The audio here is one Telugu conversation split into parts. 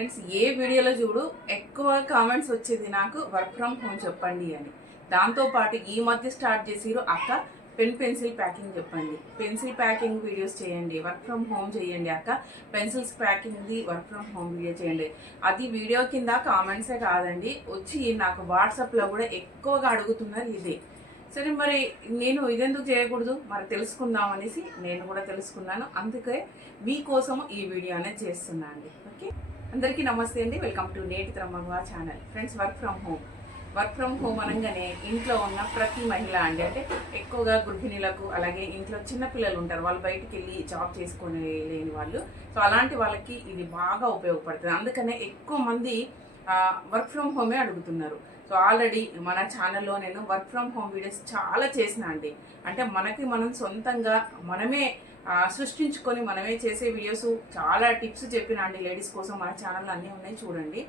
ఫ్రెండ్స్ ఏ వీడియోలో చూడు ఎక్కువ కామెంట్స్ వచ్చేది నాకు వర్క్ ఫ్రమ్ హోమ్ చెప్పండి అని. దాంతోపాటు ఈ మధ్య స్టార్ట్ చేసిరు అక్క పెన్సిల్ ప్యాకింగ్ చెప్పండి, పెన్సిల్ ప్యాకింగ్ వీడియోస్ చేయండి, వర్క్ ఫ్రమ్ హోమ్ చేయండి అక్క, పెన్సిల్స్ ప్యాకింగ్ది వర్క్ ఫ్రమ్ హోమ్ వీడియో చేయండి. అది వీడియో కింద కామెంట్సే కాదండి, వచ్చి నాకు వాట్సాప్లో కూడా ఎక్కువగా అడుగుతున్నారు ఇదే. సరే మరి నేను ఇదెందుకు చేయకూడదు, మరి తెలుసుకుందాం అనేసి నేను కూడా తెలుసుకున్నాను. అందుకే మీకోసము ఈ వీడియో అనేది చేస్తున్నా అండి. ఓకే, అందరికీ నమస్తే అండి, వెల్కమ్ టు నేటి త్రమ్మగ channel. Friends, work from home అనగానే ఇంట్లో ఉన్న ప్రతి మహిళ అండి, అంటే ఎక్కువగా గృహిణులకు, అలాగే ఇంట్లో చిన్నపిల్లలు ఉంటారు, వాళ్ళు బయటికి వెళ్ళి జాబ్ చేసుకొని లేని వాళ్ళు, సో అలాంటి వాళ్ళకి ఇది బాగా ఉపయోగపడుతుంది. అందుకనే ఎక్కువ మంది వర్క్ ఫ్రమ్ హోమే అడుగుతున్నారు. సో ఆల్రెడీ మన ఛానల్లో నేను వర్క్ ఫ్రమ్ హోమ్ వీడియోస్ చాలా చేసిన అండి. అంటే మనం సొంతంగా మనమే సృష్టించుకొని మనమే చేసే వీడియోస్ చాలా టిప్స్ చెప్పిన అండి లేడీస్ కోసం. మన ఛానల్లో అన్నీ ఉన్నాయి, చూడండి.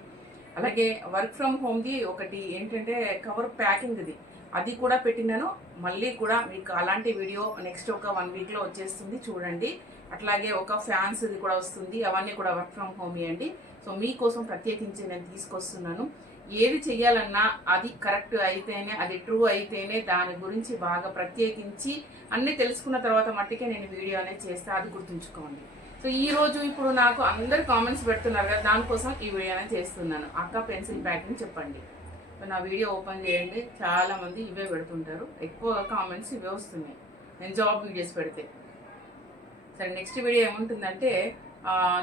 అలాగే వర్క్ ఫ్రమ్ హోమ్ది ఒకటి ఏంటంటే కవర్ ప్యాకింగ్ది, అది కూడా పెట్టినాను. మళ్ళీ కూడా మీకు అలాంటి వీడియో నెక్స్ట్ ఒక 1 వీక్లో వచ్చేస్తుంది, చూడండి. అట్లాగే ఒక ఫ్యాన్స్ది కూడా వస్తుంది, అవన్నీ కూడా వర్క్ ఫ్రమ్ హోమ్ అండి. సో మీకోసం ప్రత్యేకించి నేను తీసుకొస్తున్నాను. ఏది చెయ్యాలన్నా అది కరెక్ట్ అయితేనే, అది ట్రూ అయితేనే దాని గురించి బాగా ప్రత్యేకించి అన్నీ తెలుసుకున్న తర్వాత మట్టికే నేను వీడియో అనేది చేస్తే, అది గుర్తుంచుకోండి. సో ఈరోజు ఇప్పుడు నాకు అందరు కామెంట్స్ పెడుతున్నారు కదా, దానికోసం ఈ వీడియో అనేది చేస్తున్నాను. అక్క పెన్సిల్ ప్యాకింగ్ చెప్పండి. నా వీడియో ఓపెన్ చేయండి, చాలామంది ఇవే పెడుతుంటారు, ఎక్కువగా కామెంట్స్ ఇవే వస్తున్నాయి నేను జాబ్ వీడియోస్ పెడితే. సరే, నెక్స్ట్ వీడియో ఏముంటుందంటే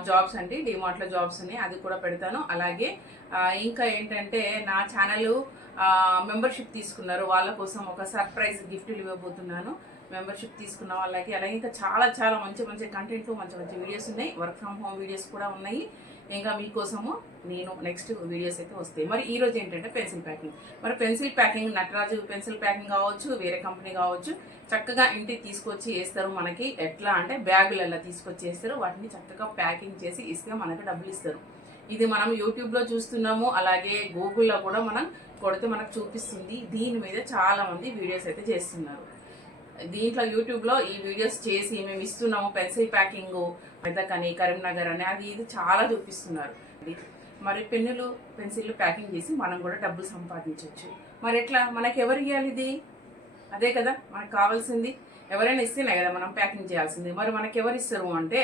జాబ్స్ అండి, డిమార్ట్లో జాబ్స్ ఉన్నాయి, అది కూడా పెడతాను. అలాగే ఇంకా ఏంటంటే నా ఛానల్ మెంబర్షిప్ తీసుకున్నారు, వాళ్ళ కోసం ఒక సర్ప్రైజ్ గిఫ్ట్లు ఇవ్వబోతున్నాను. మెంబర్షిప్ తీసుకున్న వాళ్ళకి అలాగే ఇంకా చాలా మంచి కంటెంట్లు, మంచి వీడియోస్ ఉన్నాయి. వర్క్ ఫ్రమ్ హోమ్ వీడియోస్ కూడా ఉన్నాయి. ఇంకా మీకోసము నేను నెక్స్ట్ వీడియోస్ అయితే వస్తాయి. మరి ఈరోజు ఏంటంటే పెన్సిల్ ప్యాకింగ్. మరి pencil packing Nataraju pencil packing కావచ్చు, వేరే కంపెనీ కావచ్చు, చక్కగా ఇంటికి తీసుకొచ్చి వేస్తారు. మనకి ఎట్లా అంటే బ్యాగులలో తీసుకొచ్చి వేస్తారు, వాటిని చక్కగా ప్యాకింగ్ చేసి ఇస్తే మనకు డబ్బులు ఇస్తారు. ఇది మనం యూట్యూబ్లో చూస్తున్నాము, అలాగే గూగుల్లో కూడా మనం కొడితే మనకు చూపిస్తుంది. దీని మీద చాలామంది వీడియోస్ అయితే చేస్తున్నారు. దీంట్లో యూట్యూబ్లో ఈ వీడియోస్ చేసి మేము ఇస్తున్నాము పెన్సిల్ ప్యాకింగ్ మెదక్ అని, కరీంనగర్ అని, అది ఇది చాలా చూపిస్తున్నారు. మరి పెన్సిల్ ప్యాకింగ్ చేసి మనం కూడా డబ్బులు సంపాదించవచ్చు. మరి ఎట్లా, మనకి ఎవరు ఇవ్వాలి ఇది? అదే కదా మనకు కావాల్సింది. ఎవరైనా ఇస్తేనే కదా మనం ప్యాకింగ్ చేయాల్సింది. మరి మనకి ఎవరు ఇస్తారు అంటే,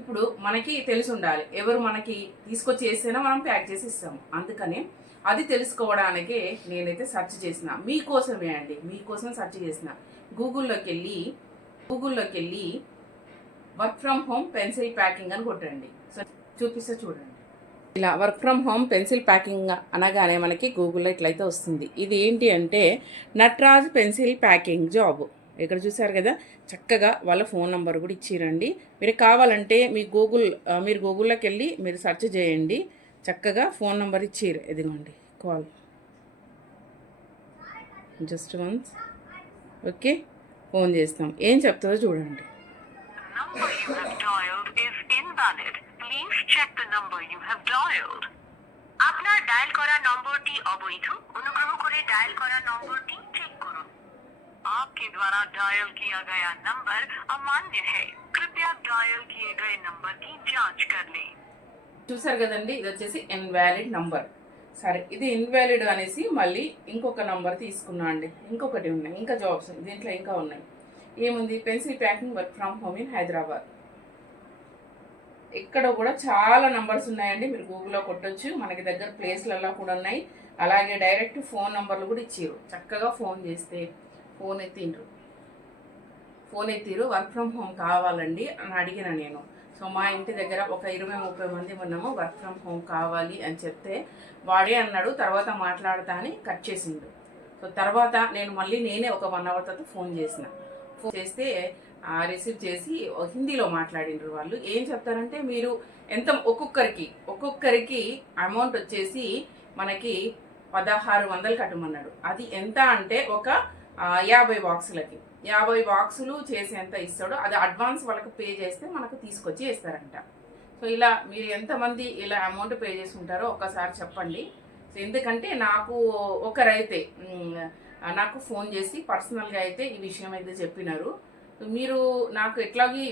ఇప్పుడు మనకి తెలిసి ఉండాలి, ఎవరు మనకి తీసుకొచ్చి వేస్తేనే మనం ప్యాక్ చేసి ఇస్తాము. అందుకని అది తెలుసుకోవడానికి నేనైతే సెర్చ్ చేసిన, మీకోసమే అండి, మీకోసం సెర్చ్ చేసిన. గూగుల్లోకి వెళ్ళి work from home pencil packing అని కొట్టండి. సో చూపిస్తా, చూడండి. ఇలా work from home pencil packing అనగానే మనకి గూగుల్లో ఇట్లయితే వస్తుంది. ఇది ఏంటి అంటే నటరాజ్ పెన్సిల్ ప్యాకింగ్ జాబ్. ఇక్కడ చూసారు కదా, చక్కగా వాళ్ళ ఫోన్ నెంబర్ కూడా ఇచ్చిరండి. మీరు కావాలంటే మీరు గూగుల్లోకి వెళ్ళి మీరు సెర్చ్ చేయండి, చక్కగా ఫోన్ నెంబర్ ఇచ్చిరు. ఇదిగోండి, call just once. Okay, phone చేస్తాం, ఏం చెప్తుందో చూడండి. আপনার ডায়াল করা নম্বরটি অবৈধ, অনুগ্রহ করে ডায়াল করা নম্বরটি চেক করুন। आपके द्वारा डायल किया गया नंबर अमान्य है, कृपया डायल किए गए नंबर की जांच कर लें। చూసారు కదండి, ఇది వచ్చేసి ఇన్వాలిడ్ నంబర్. సరే, ఇది ఇన్వాలిడ్ అనేసి మళ్ళీ ఇంకొక నంబర్ తీసుకున్నా అండి. ఇంకొకటి ఉన్నాయి, ఇంకా జాబ్స్ దీంట్లో ఇంకా ఉన్నాయి. ఏముంది, pencil packing work from home in Hyderabad. ఇక్కడ కూడా చాలా నంబర్స్ ఉన్నాయండి, మీరు గూగుల్లో కొట్టొచ్చు. మనకి దగ్గర ప్లేస్లలో కూడా ఉన్నాయి. అలాగే డైరెక్ట్ ఫోన్ నంబర్లు కూడా ఇచ్చారు. చక్కగా ఫోన్ చేస్తే ఫోన్ ఎత్తిరు వర్క్ ఫ్రమ్ హోమ్ కావాలండి అని అడిగిన నేను. సో మా ఇంటి దగ్గర ఒక 20-30 మంది ఉన్నాము, వర్క్ ఫ్రమ్ హోమ్ కావాలి అని చెప్తే వాడే అన్నాడు తర్వాత మాట్లాడతా అని కట్ చేసిండు. సో తర్వాత నేనే ఒక 1 అవర్ తర్వాత ఫోన్ చేస్తే రిసీవ్ చేసి హిందీలో మాట్లాడినారు. వాళ్ళు ఏం చెప్తారంటే, మీరు ఎంత ఒక్కొక్కరికి అమౌంట్ వచ్చేసి మనకి 1600 కట్టమన్నాడు. అది ఎంత అంటే ఒక 50 బాక్సులకి 50 బాక్సులు చేసేంత ఇస్తాడు. అది అడ్వాన్స్ వాళ్ళకి పే చేస్తే మనకు తీసుకొచ్చి వేస్తారంట. సో ఇలా మీరు ఎంతమంది ఇలా అమౌంట్ పే చేసి ఉంటారో ఒక్కసారి చెప్పండి. సో ఎందుకంటే ఒకరైతే నాకు ఫోన్ చేసి పర్సనల్గా అయితే ఈ విషయం అయితే చెప్పినారు. మీరు నాకు ఎట్లాగే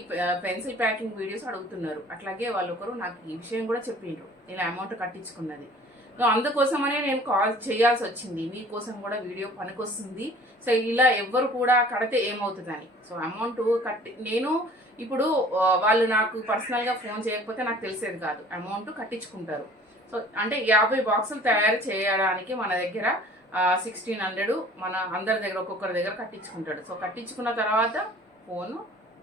పెన్సిల్ ప్యాకింగ్ వీడియోస్ అడుగుతున్నారు, అట్లాగే వాళ్ళు ఒకరు నాకు ఈ విషయం కూడా చెప్పిండ్రు. ఇలా అమౌంట్ కట్టించుకున్నది. సో అందుకోసమనే నేను కాల్ చేయాల్సి వచ్చింది, మీకోసం కూడా వీడియో పనికొస్తుంది. సో ఇలా ఎవ్వరు కూడా కడితే ఏమవుతుందని. సో అమౌంట్ కట్టి నేను ఇప్పుడు వాళ్ళు నాకు పర్సనల్గా ఫోన్ చేయకపోతే నాకు తెలిసేది కాదు, అమౌంట్ కట్టించుకుంటారు. సో అంటే 50 బాక్సులు తయారు చేయడానికి మన దగ్గర 1600 మన అందరి దగ్గర ఒక్కొక్కరి దగ్గర కట్టించుకుంటాడు. సో కట్టించుకున్న తర్వాత ఫోను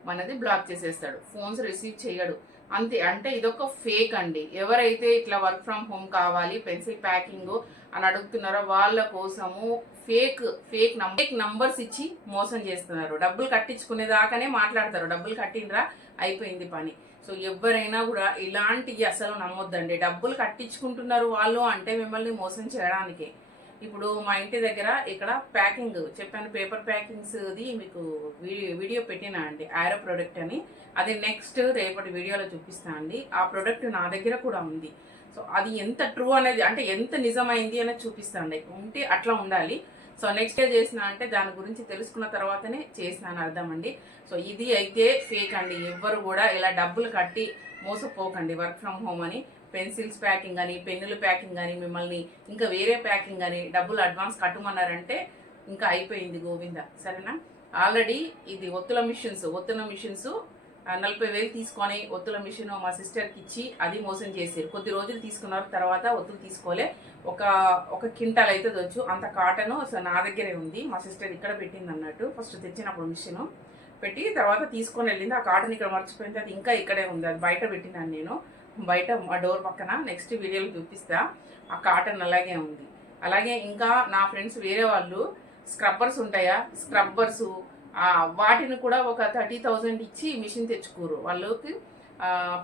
మనది బ్లాక్ చేసేస్తాడు, ఫోన్స్ రిసీవ్ చేయడు అంతే. అంటే ఇదొక ఫేక్ అండి. ఎవరైతే ఇట్లా వర్క్ ఫ్రమ్ హోమ్ కావాలి పెన్సిల్ ప్యాకింగ్ అని అడుగుతున్నారో వాళ్ళ కోసము ఫేక్ నంబర్స్ ఇచ్చి మోసం చేస్తున్నారు. డబ్బులు కట్టించుకునేదాకానే మాట్లాడతారు, డబ్బులు కట్టినరా అయిపోయింది పని. సో ఎవరైనా కూడా ఇలాంటివి అసలు నమ్మొద్దండి. డబ్బులు కట్టించుకుంటున్నారు వాళ్ళు అంటే మిమ్మల్ని మోసం చేయడానికే. ఇప్పుడు మా ఇంటి దగ్గర ఇక్కడ ప్యాకింగ్ చెప్పాను, పేపర్ ప్యాకింగ్స్ది మీకు వీడియో పెట్టినా అండి, ఆరో ప్రోడక్ట్ అని. అది నెక్స్ట్ రేపటి వీడియోలో చూపిస్తాను అండి. ఆ ప్రోడక్ట్ నా దగ్గర కూడా ఉంది. సో అది ఎంత ట్రూ అనేది, అంటే ఎంత నిజమైంది అనేది చూపిస్తాండి. ఉంటే అట్లా ఉండాలి. సో నెక్స్ట్ డే చేసిన అంటే దాని గురించి తెలుసుకున్న తర్వాతనే చేసినాను అర్థం అండి. సో ఇది అయితే ఫేక్ అండి. ఎవ్వరు కూడా ఇలా డబ్బులు కట్టి మోసపోకండి. వర్క్ ఫ్రమ్ హోమ్ అని పెన్సిల్స్ ప్యాకింగ్ అని, పెన్నుల ప్యాకింగ్ అని, మిమ్మల్ని ఇంకా వేరే ప్యాకింగ్ అని డబ్బులు అడ్వాన్స్ కట్టమన్నారంటే ఇంకా అయిపోయింది గోవింద. సరేనా? ఆల్రెడీ ఇది ఒత్తుల మిషన్స్ 40,000 తీసుకొని ఒత్తుల మిషన్ మా సిస్టర్కి ఇచ్చి అది మోసం చేసారు. కొద్ది రోజులు తీసుకున్నారు, తర్వాత ఒత్తులు తీసుకోలే. ఒక క్వింటాల్ అయితే వచ్చు అంత కాటన్. సో నా దగ్గరే ఉంది, మా సిస్టర్ ఇక్కడ పెట్టింది అన్నట్టు. ఫస్ట్ తెచ్చినప్పుడు మిషన్ పెట్టి తర్వాత తీసుకొని వెళ్ళింది. ఆ కాటన్ ఇక్కడ మర్చిపోయింది, అది ఇంకా ఇక్కడే ఉంది. అది బయట పెట్టినాను నేను, బయట మా డోర్ పక్కన. నెక్స్ట్ వీడియోలో చూపిస్తా. ఆ కాటన్ అలాగే ఉంది. అలాగే ఇంకా నా ఫ్రెండ్స్ వేరే వాళ్ళు స్క్రబ్బర్స్ ఉంటాయా, స్క్రబ్బర్స్ వాటిని కూడా ఒక 30,000 ఇచ్చి మిషన్ తెచ్చుకోరు. వాళ్ళకి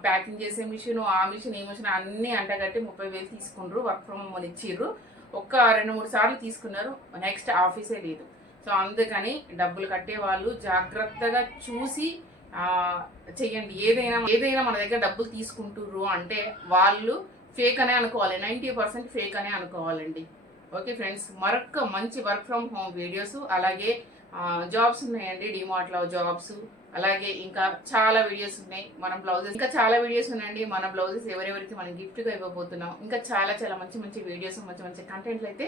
ప్యాకింగ్ చేసే మిషన్, ఆ మిషన్ ఈ మిషన్ అన్నీ అంటగట్టి 30,000 తీసుకున్నారు. వర్క్ ఫ్రమ్ హోమ్ ఇచ్చిర్రు. ఒక 2-3 సార్లు తీసుకున్నారు, నెక్స్ట్ ఆఫీసే లేదు. సో అందుకని డబ్బులు కట్టే వాళ్ళు జాగ్రత్తగా చూసి చెయ్యండి. ఏదైనా మన దగ్గర డబ్బులు తీసుకుంటుర్రు అంటే వాళ్ళు ఫేక్ అనే అనుకోవాలి, 90% ఫేక్ అనే అనుకోవాలండి. ఓకే ఫ్రెండ్స్, మరొక మంచి వర్క్ ఫ్రమ్ హోమ్ వీడియోస్, అలాగే జాబ్స్ ఉన్నాయండి, డిమార్ట్లో జాబ్స్, అలాగే ఇంకా చాలా వీడియోస్ ఉన్నాయి. మన బ్లౌజెస్ ఇంకా చాలా వీడియోస్ ఉన్నాయండి. మన బ్లౌజెస్ ఎవరెవరికి మనం గిఫ్ట్గా ఇవ్వబోతున్నాం. ఇంకా చాలా చాలా మంచి మంచి వీడియోస్, మంచి మంచి కంటెంట్లు అయితే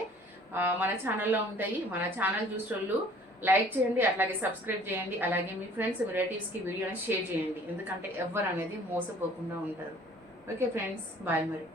మన ఛానల్లో ఉంటాయి. మన ఛానల్ చూసేవాళ్ళు లైక్ చేయండి, అట్లాగే సబ్స్క్రైబ్ చేయండి. అలాగే మీ ఫ్రెండ్స్, మీ రిలేటివ్స్కి వీడియోని షేర్ చేయండి, ఎందుకంటే ఎవరు అనేది మోసపోకుండా ఉంటారు. ఓకే ఫ్రెండ్స్, బాయ్ మరి.